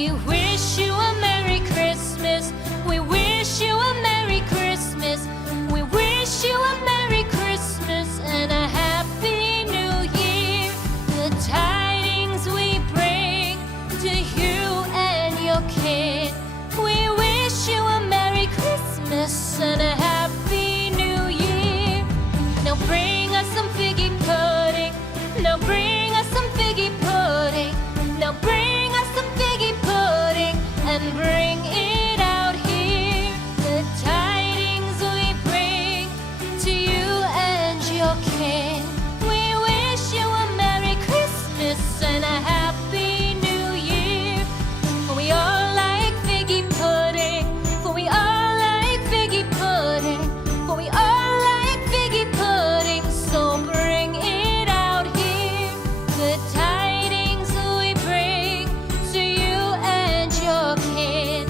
We wish you a Merry Christmas. We wish you a Merry Christmas. We wish you a Merry Christmas and a Happy New Year. The tidings we bring to you and your kid. We wish you a Merry Christmas and a Happy New Year. Now bring us some figgy pudding. Now bring us some figgy pudding. Now bring us some figgy pudding and bring it out here. The tidings we bring to you and your kin. We wish you a Merry Christmas and a Happy New Year. For we all like figgy pudding. For we all like figgy pudding. For we all like figgy pudding. So bring it out here. The tidings we bring to you and your kid.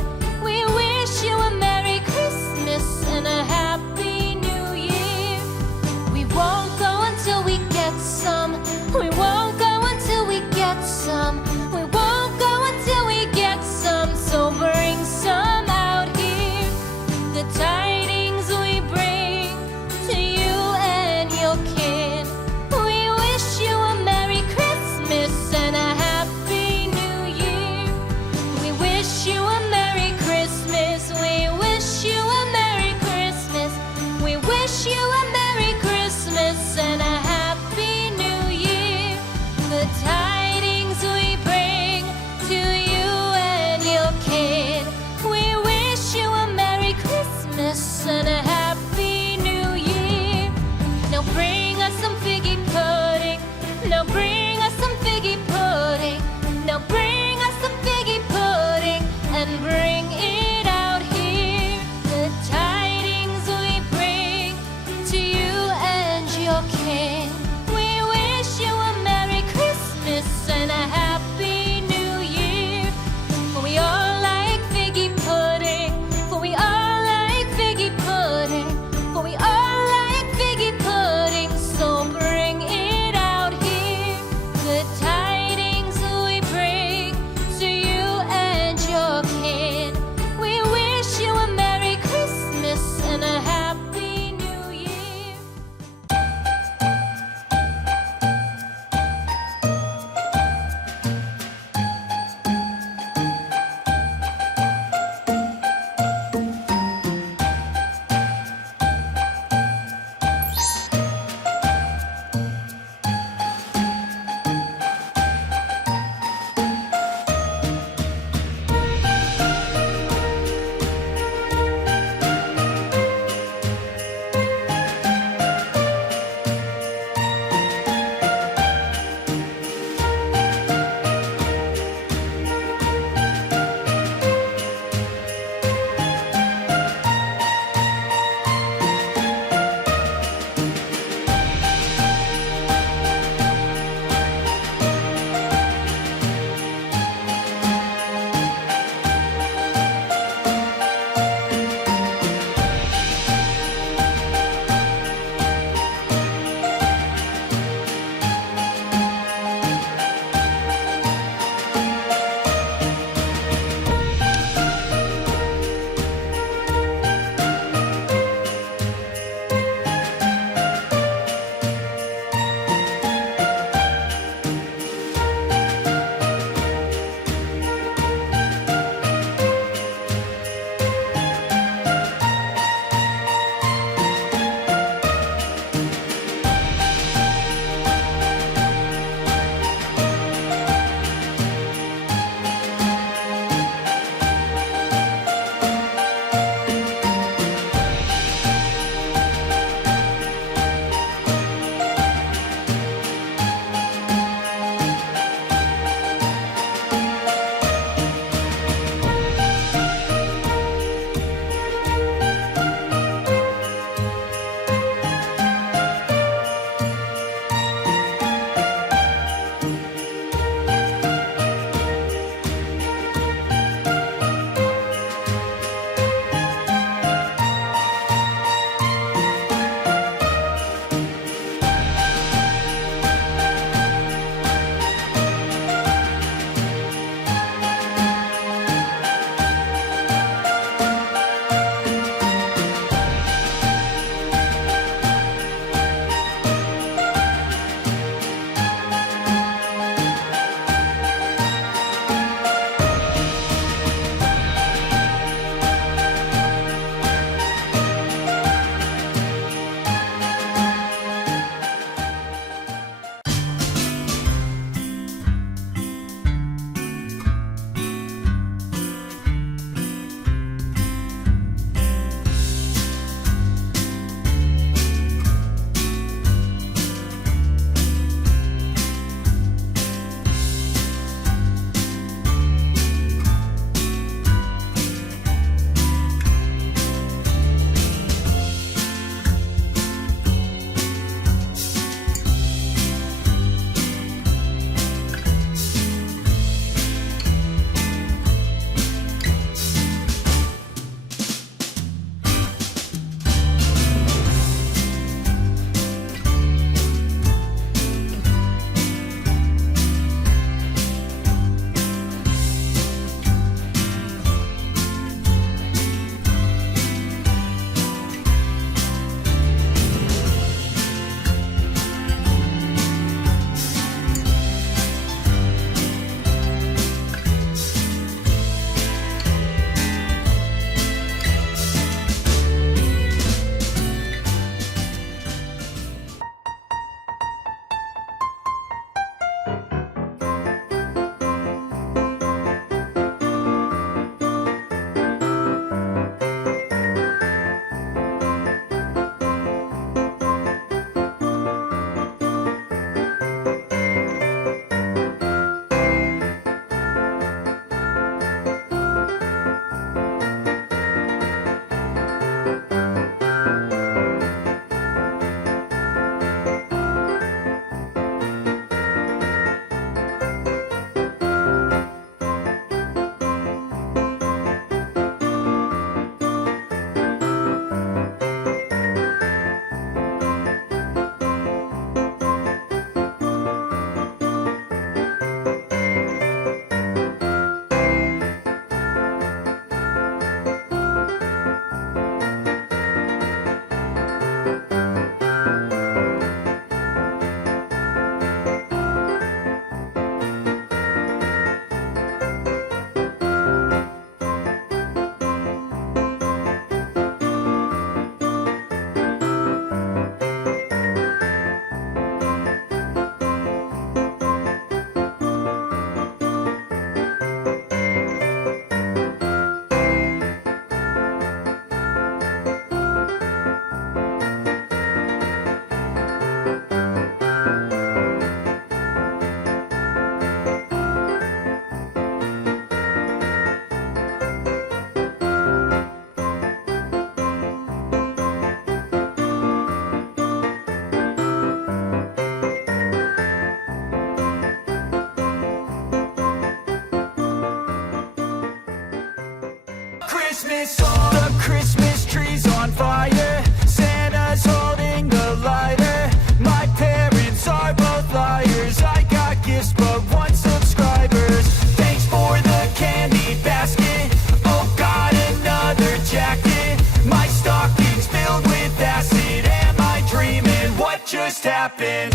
Christmas song. The Christmas tree's on fire, Santa's holding the lighter. My parents are both liars, I got gifts but one subscribers. Thanks for the candy basket, oh got another jacket. My stocking's filled with acid, am I dreaming? What just happened?